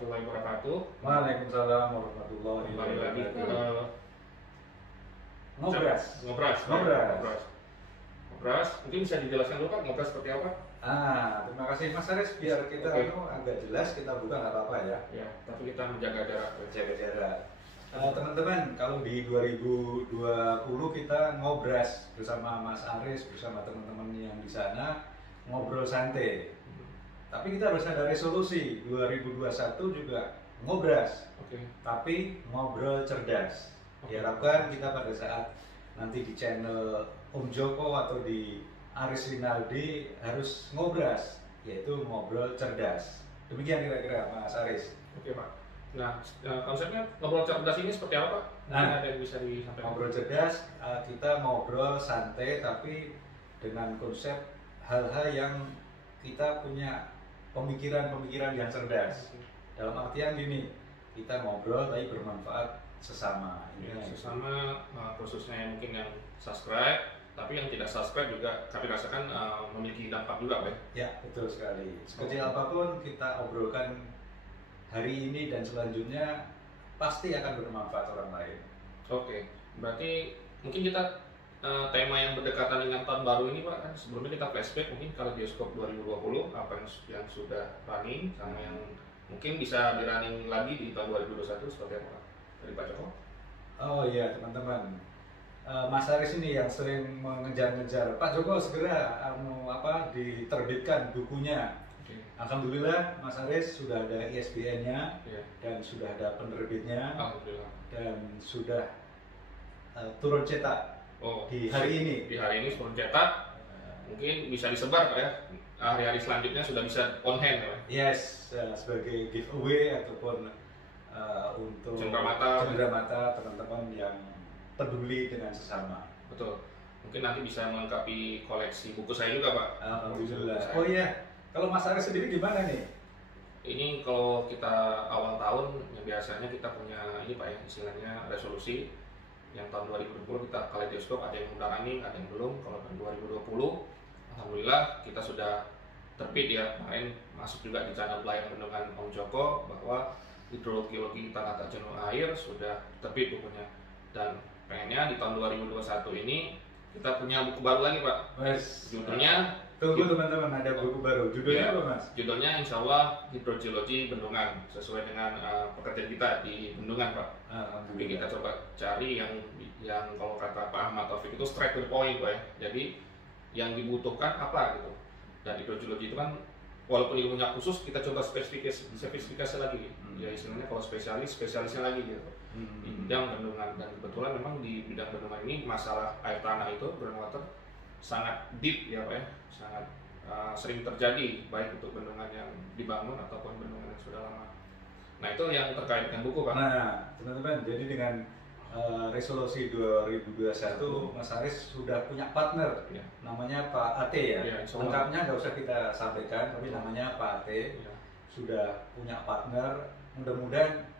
warahmatullahi wabarakatuh. Waalaikumsalam warahmatullahi Kembali lagi ke wabarakatuh. Ngobras. Mungkin bisa dijelaskan dulu Pak, ngobras seperti apa? Terima kasih Mas Aris, biar kita agak jelas, kita buka nggak apa-apa ya. Ya, tapi kita menjaga jarak. Jaga jarak. Teman-teman, kalau di 2020 kita ngobras bersama Mas Aris, bersama teman-teman yang di sana, ngobrol santai. Tapi kita harus ada resolusi 2021 juga ngobras, tapi ngobrol cerdas. Diharapkan kita pada saat nanti di channel Om Joko atau di Aris Rinaldi harus ngobras, yaitu ngobrol cerdas. Demikian kira-kira Mas Aris. Oke Pak. Nah, konsepnya ngobrol cerdas ini seperti apa Pak? Ada yang bisa disampaikan? Ngobrol cerdas, kita ngobrol santai tapi dengan konsep hal-hal yang kita punya pemikiran-pemikiran yang cerdas. Dalam artian gini, kita ngobrol tapi bermanfaat sesama. Sesama, khususnya yang mungkin yang subscribe, tapi yang tidak subscribe juga kami rasakan memiliki dampak juga Pak. Ya, betul sekali. Sekecil apapun kita obrolkan hari ini dan selanjutnya pasti akan bermanfaat orang lain. Oke, berarti mungkin kita tema yang berdekatan dengan tahun baru ini Pak, kan sebelumnya kita flashback mungkin kalau bioskop 2020 apa yang sudah running sama yang mungkin bisa di running lagi di tahun 2021 seperti apa Pak? Dari Pak Joko? Oh iya teman-teman, Mas Aris ini yang sering mengejar-ngejar Pak Joko segera diterbitkan bukunya. Alhamdulillah Mas Aris sudah ada ISBN-nya dan sudah ada penerbitnya dan sudah turun cetak. Di hari ini. Di hari ini turun cetak, mungkin bisa disebar Pak ya. Hari-hari selanjutnya sudah bisa on hand Pak. Yes, sebagai giveaway ataupun untuk cendera mata teman-teman yang peduli dengan sesama. Betul. Mungkin nanti bisa melengkapi koleksi buku saya juga Pak. Alhamdulillah. Oh iya. Kalau Mas Aris sendiri gimana nih? Ini kalau kita awal tahun, ya biasanya kita punya ini Pak ya, istilahnya resolusi. Yang tahun 2020 kita kaleidoskop, ada yang udah running, ada yang belum. Kalau tahun 2020, alhamdulillah kita sudah terbit ya. Kemarin masuk juga di channel pelayanan bendungan Om Joko bahwa hidrogeologi tata jenuh air sudah terbit bukunya. Dan pengennya di tahun 2021 ini kita punya buku baru lagi Pak. Judulnya tunggu teman-teman, ada buku baru. Judulnya apa Mas? Judulnya Insya Allah Hidrogeologi Bendungan, sesuai dengan pekerjaan kita di Bendungan Pak. Tapi kita coba cari yang kalau kata Pak Ahmad Taufik itu straight to the point Pak ya. Jadi yang dibutuhkan apa gitu. Dan hidrogeologi itu kan walaupun ilmunya khusus, kita coba spesifikasi lagi. Ya istilahnya kalau spesialisnya lagi gitu. Di bidang bendungan, dan kebetulan memang di bidang bendungan ini masalah air tanah itu groundwater sangat deep ya Pak ya, sangat sering terjadi baik untuk bendungan yang dibangun ataupun bendungan yang sudah lama. Nah itu yang terkait dengan buku Pak. Nah teman-teman, jadi dengan resolusi 2021 Mas Aris sudah punya partner namanya Pak Ate ya. Lengkapnya nggak usah kita sampaikan, tapi namanya Pak Ate sudah punya partner. Mudah-mudahan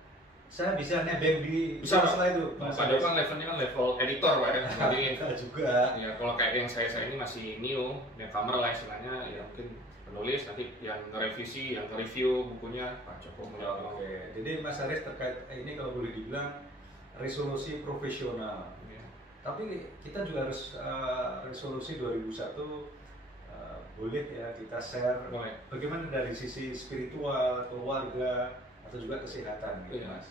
saya bisa nebeng di setelah itu. Pak Joko kan levelnya kan level editor Pak ya. Jadi juga. Ya kalau kayak yang saya ini masih new, newcomer lah istilahnya, ya mungkin penulis nanti yang nge-revisi, yang nge-review bukunya Pak Joko. Oke. Jadi Mas Aris terkait ini kalau boleh dibilang resolusi profesional. Tapi kita juga harus resolusi 2001 boleh ya kita share. Bagaimana dari sisi spiritual, keluarga atau juga kesehatan gitu Mas.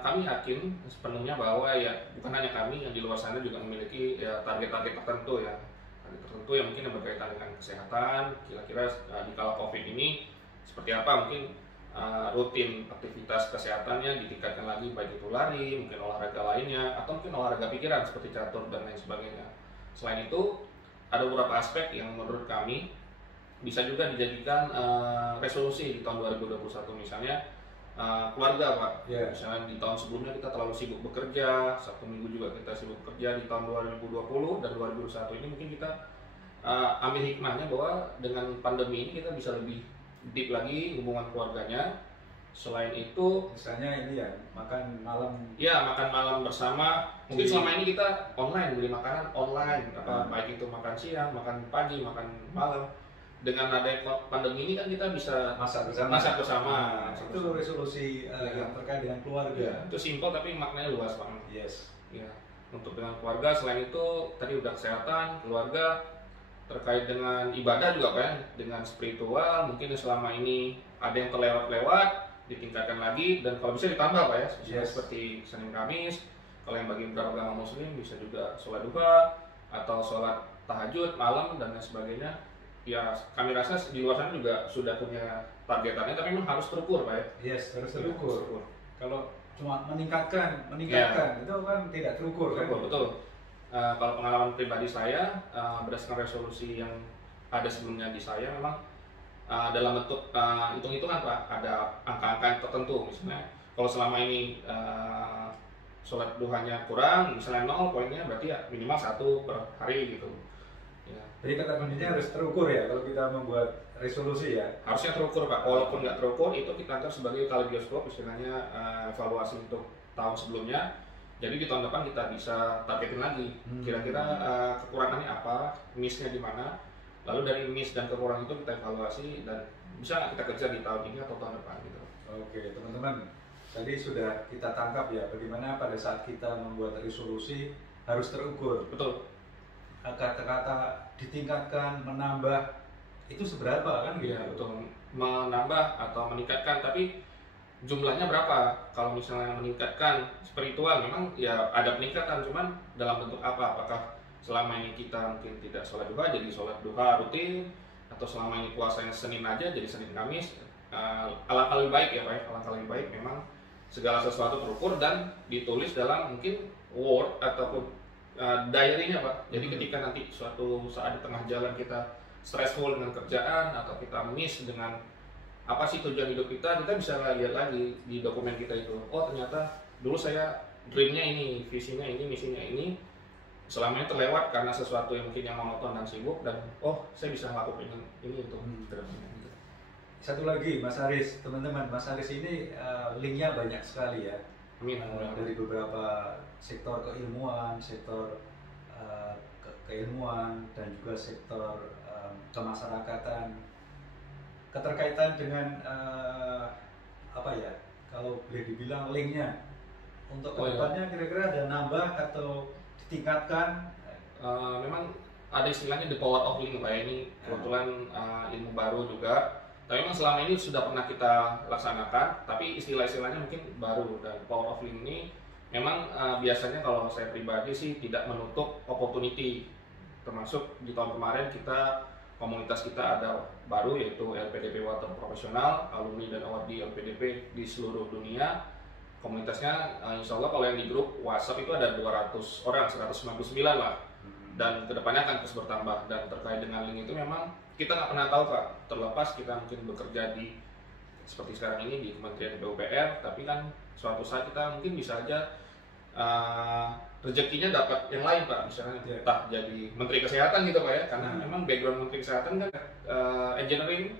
Kami yakin sepenuhnya bahwa ya bukan hanya kami, yang di luar sana juga memiliki ya target-target tertentu ya, target tertentu yang mungkin yang berkaitan dengan kesehatan. Kira-kira di kala COVID ini seperti apa, mungkin rutin aktivitas kesehatannya ditingkatkan lagi, baik itu lari, mungkin olahraga lainnya, atau mungkin olahraga pikiran seperti catur dan lain sebagainya. Selain itu ada beberapa aspek yang menurut kami bisa juga dijadikan resolusi di tahun 2021, misalnya keluarga Pak. Misalnya di tahun sebelumnya kita terlalu sibuk bekerja, Sabtu Minggu juga kita sibuk bekerja. Di tahun 2020 dan 2021 ini mungkin kita ambil hikmahnya bahwa dengan pandemi ini kita bisa lebih deep lagi hubungan keluarganya. Selain itu, misalnya ini ya, makan malam. Ya, makan malam bersama. Mungkin selama ini kita online, beli makanan online, baik itu makan siang, makan pagi, makan malam. dengan adanya pandemi ini kan kita bisa masak bersama. Nah, itu resolusi yang terkait dengan keluarga. Ya, itu simpel tapi maknanya luas banget. Yes. Ya, untuk dengan keluarga selain itu tadi udah kesehatan, keluarga, terkait dengan ibadah juga kan, dengan spiritual mungkin selama ini ada yang terlewat-lewat ditingkatkan lagi dan kalau bisa ditambah Pak ya, seperti Senin Kamis. Kalau yang bagi beragama Muslim bisa juga sholat duha atau sholat tahajud malam dan lain sebagainya. Ya kami rasa di luar sana juga sudah punya targetannya, tapi memang harus terukur Pak ya. Yes, harus terukur. Kalau cuma meningkatkan itu kan tidak terukur kan? Betul. Kalau pengalaman pribadi saya berdasarkan resolusi yang ada sebelumnya di saya memang dalam bentuk hitung-hitungan Pak, ada angka-angka tertentu. Misalnya kalau selama ini sholat duhanya kurang, misalnya 0 poinnya, berarti ya minimal 1 per hari gitu. Ya. Jadi kata kuncinya harus terukur ya kalau kita membuat resolusi ya. Harusnya terukur Pak. Walaupun nggak terukur itu kita anggap sebagai kaleidoskop, istilahnya evaluasi untuk tahun sebelumnya. Jadi di tahun depan kita bisa targetin lagi. Kira-kira kekurangannya apa, miss-nya di mana. Lalu dari miss dan kekurangan itu kita evaluasi dan bisa nggak kita kejar di tahun ini atau tahun depan gitu. Oke teman-teman, tadi sudah kita tangkap ya bagaimana pada saat kita membuat resolusi harus terukur. Betul. Kata-kata ditingkatkan, menambah itu seberapa kan gitu? Iya betul, menambah atau meningkatkan, tapi jumlahnya berapa? Kalau misalnya meningkatkan spiritual memang ya ada peningkatan, cuman dalam bentuk apa? Apakah selama ini kita mungkin tidak sholat duha jadi sholat duha rutin, atau selama ini puasanya Senin aja jadi Senin Kamis? Alangkah lebih baik ya Pak ya, alangkah lebih baik memang segala sesuatu terukur dan ditulis dalam mungkin Word ataupun diary-nya Pak. Jadi ketika nanti suatu saat di tengah jalan kita stressful dengan kerjaan atau kita miss dengan apa sih tujuan hidup kita bisa lihat lagi di dokumen kita itu. Oh ternyata dulu saya dreamnya ini, visinya ini, misinya ini, selama ini terlewat karena sesuatu yang mungkin yang monoton dan sibuk, dan oh saya bisa ngelakuin ini untuk kedepannya. Satu lagi Mas Aris, teman-teman, Mas Aris ini linknya banyak sekali ya. Amin. Dari beberapa sektor keilmuan, sektor keilmuan dan juga sektor kemasyarakatan, keterkaitan dengan apa ya, kalau boleh dibilang linknya untuk kedepannya kira-kira ada nambah atau ditingkatkan? Memang ada istilahnya the power of link Pak, ini kebetulan ilmu baru juga. Tapi memang selama ini sudah pernah kita laksanakan, tapi istilah-istilahnya mungkin baru. Dan power of link ini memang biasanya kalau saya pribadi sih tidak menutup opportunity. Termasuk di tahun kemarin komunitas kita ada baru yaitu LPDP Water Profesional, alumni dan awardee LPDP di seluruh dunia. Komunitasnya insya Allah kalau yang di grup WhatsApp itu ada 200 orang, 199 lah. Dan kedepannya akan terus bertambah. Dan terkait dengan link itu memang kita nggak pernah tahu Pak, terlepas kita mungkin bekerja di seperti sekarang ini di Kementerian PUPR, tapi kan suatu saat kita mungkin bisa aja rezekinya dapat yang lain Pak, misalnya entah jadi Menteri Kesehatan gitu Pak ya, karena memang background Menteri Kesehatan kan engineering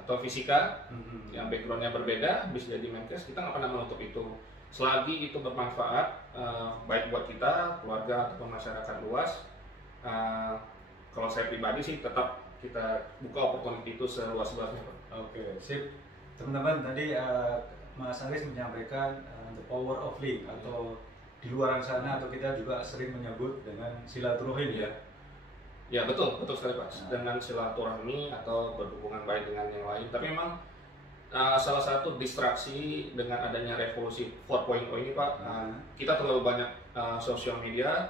atau fisika, yang backgroundnya berbeda, bisa jadi Menkes, kita nggak pernah menutup itu. Selagi itu bermanfaat, baik buat kita, keluarga ataupun masyarakat luas, kalau saya pribadi sih tetap kita buka opportunity itu seluas-luasnya Pak. Oke, sip. Teman-teman, tadi Mas Aris menyampaikan the power of link atau di luar sana atau kita juga sering menyebut dengan silaturahim ya. Ya betul sekali Pak. Dengan silaturahmi atau berhubungan baik dengan yang lain. Tapi memang salah satu distraksi dengan adanya revolusi 4.0 ini Pak, kita terlalu banyak sosial media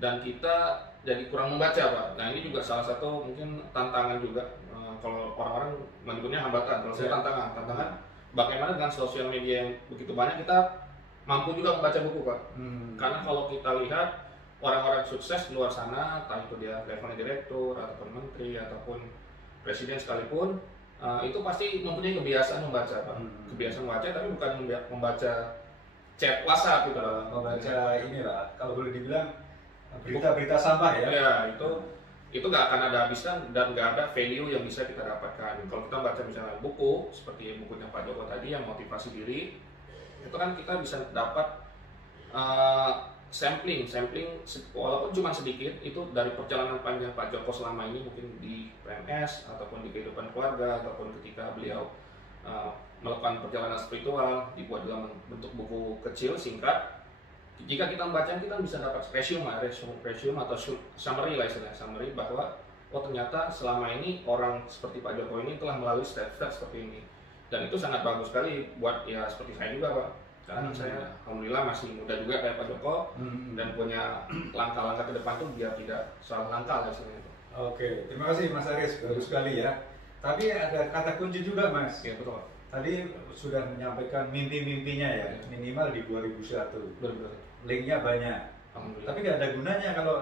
dan kita jadi kurang membaca Pak. Nah ini juga salah satu mungkin tantangan juga. Kalau orang-orang menyebutnya hambatan, kalau saya tantangan. Bagaimana dengan sosial media yang begitu banyak kita mampu juga membaca buku Pak. Karena kalau kita lihat orang-orang sukses di luar sana, entah itu dia levelnya direktur ataupun menteri ataupun presiden sekalipun, itu pasti mempunyai kebiasaan membaca Pak. Kebiasaan membaca, tapi bukan membaca chat WhatsApp gitu lah. Membaca inilah, kalau boleh dibilang berita-berita sampah ya. Ya itu nggak akan ada habisnya dan nggak ada value yang bisa kita dapatkan. Kalau kita baca misalnya buku seperti bukunya Pak Joko tadi yang motivasi diri, itu kan kita bisa dapat sampling walaupun cuma sedikit itu dari perjalanan panjang Pak Joko selama ini, mungkin di PMS ataupun di kehidupan keluarga ataupun ketika beliau melakukan perjalanan spiritual, dibuat dalam bentuk buku kecil singkat. Jika kita membaca, kita bisa dapat resume atau summary lah istilahnya, summary bahwa ternyata selama ini orang seperti Pak Joko ini telah melalui step-step seperti ini, dan itu sangat bagus sekali buat ya seperti saya juga Pak, karena saya alhamdulillah masih muda juga kayak Pak Joko dan punya langkah-langkah ke depan tuh biar tidak salah langkah lah istilahnya. Oke, terima kasih Mas Aris, bagus sekali ya. Tapi ada kata kunci juga Mas. Iya betul. Tadi sudah menyampaikan mimpi-mimpinya ya, minimal di 2001. Betul. Linknya banyak. Alhamdulillah. Tapi nggak ada gunanya kalau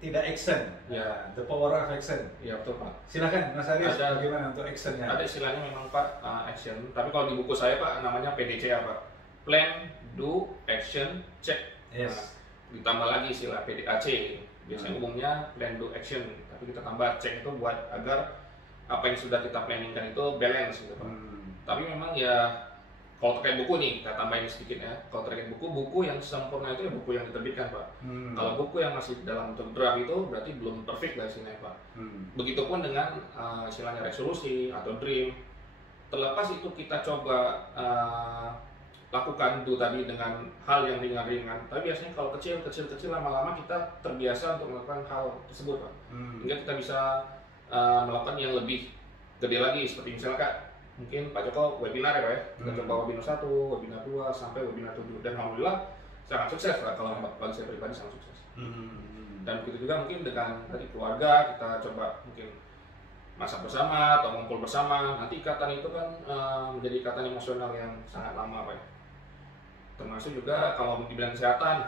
tidak action. Ya. The power of action. Iya betul Pak. Silakan Mas Aris, bagaimana untuk actionnya? Ada istilahnya memang Pak, action. Tapi kalau di buku saya Pak namanya PDC apa? Plan, Do, Action, Check. Yes. Nah, ditambah lagi istilah PDAC. Biasanya umumnya Plan, Do, Action. Tapi kita tambah check itu buat agar apa yang sudah kita planningkan itu balance gitu Pak. Tapi memang ya kalau terkait buku nih, kita tambahin sedikit ya. Kalau terkait buku yang sempurna itu ya buku yang diterbitkan Pak. Kalau buku yang masih dalam bentuk draft itu berarti belum perfect lah istilahnya Pak. Begitupun dengan istilahnya resolusi atau dream. Terlepas itu kita coba lakukan itu tadi dengan hal yang ringan-ringan. Tapi biasanya kalau kecil lama-lama kita terbiasa untuk melakukan hal tersebut Pak. Hingga kita bisa melakukan yang lebih gede lagi, seperti misalnya Kak, mungkin Pak Joko webinar ya Pak ya. Kita coba webinar 1, webinar 2, sampai webinar 7, dan alhamdulillah sangat sukses Pak. Kalau bagi saya pribadi sangat sukses. Dan begitu juga mungkin dengan tadi keluarga, kita coba mungkin masak bersama atau ngumpul bersama. Nanti ikatan itu kan menjadi ikatan emosional yang sangat lama Pak ya. Termasuk juga kalau dibilang kesehatan,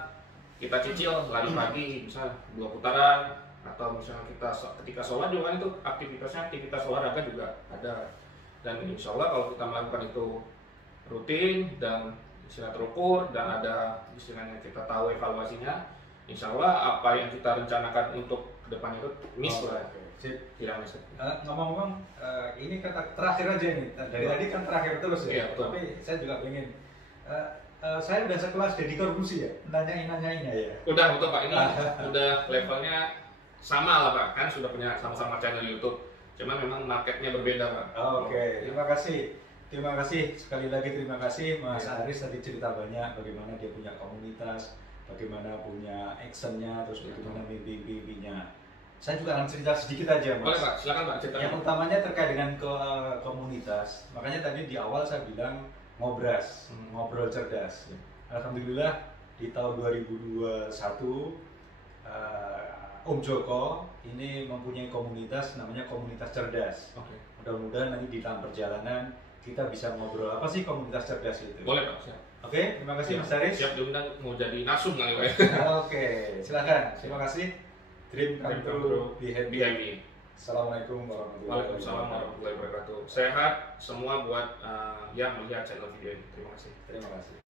kita cicil lari pagi bisa 2 putaran, atau misalnya kita ketika sholat juga kan itu aktivitas olahraga juga ada. Dan insya Allah kalau kita melakukan itu rutin dan istilah terukur dan ada istilahnya kita tahu evaluasinya, insya Allah apa yang kita rencanakan untuk kedepan itu miss lah. Tidak miss. Ngomong-ngomong, ini kata terakhir aja nih. Dari tadi kan terakhir terus ya. Iya, betul. Tapi saya juga pengen. Saya udah sekelas Deddy Corbuzier ya, nanyain ya. Udah betul Pak, ini udah levelnya sama lah Pak, kan sudah punya sama-sama channel YouTube. Cuman memang marketnya berbeda Pak. Oke. Terima kasih sekali lagi, terima kasih Mas Aris tadi cerita banyak bagaimana dia punya komunitas, bagaimana punya actionnya, terus bagaimana mimpi-mimpinya. Saya juga akan cerita sedikit aja Mas. Boleh Pak, silakan Pak cerita. Yang utamanya terkait dengan komunitas. Makanya tadi di awal saya bilang ngobras, ngobrol cerdas. Alhamdulillah di tahun 2021 Om Joko ini mempunyai komunitas namanya Komunitas Cerdas. Mudah-mudahan nanti di dalam perjalanan kita bisa ngobrol apa sih komunitas cerdas itu. Boleh Pak, siap. Oke, terima kasih Mas Aris. Siap diundang mau jadi nasum kali Pak. Oke, silakan. Terima kasih. Dream come true, be happy. Assalamualaikum warahmatullahi wabarakatuh. Waalaikumsalam warahmatullahi wabarakatuh. Sehat semua buat yang melihat channel video ini. Terima kasih. Terima kasih.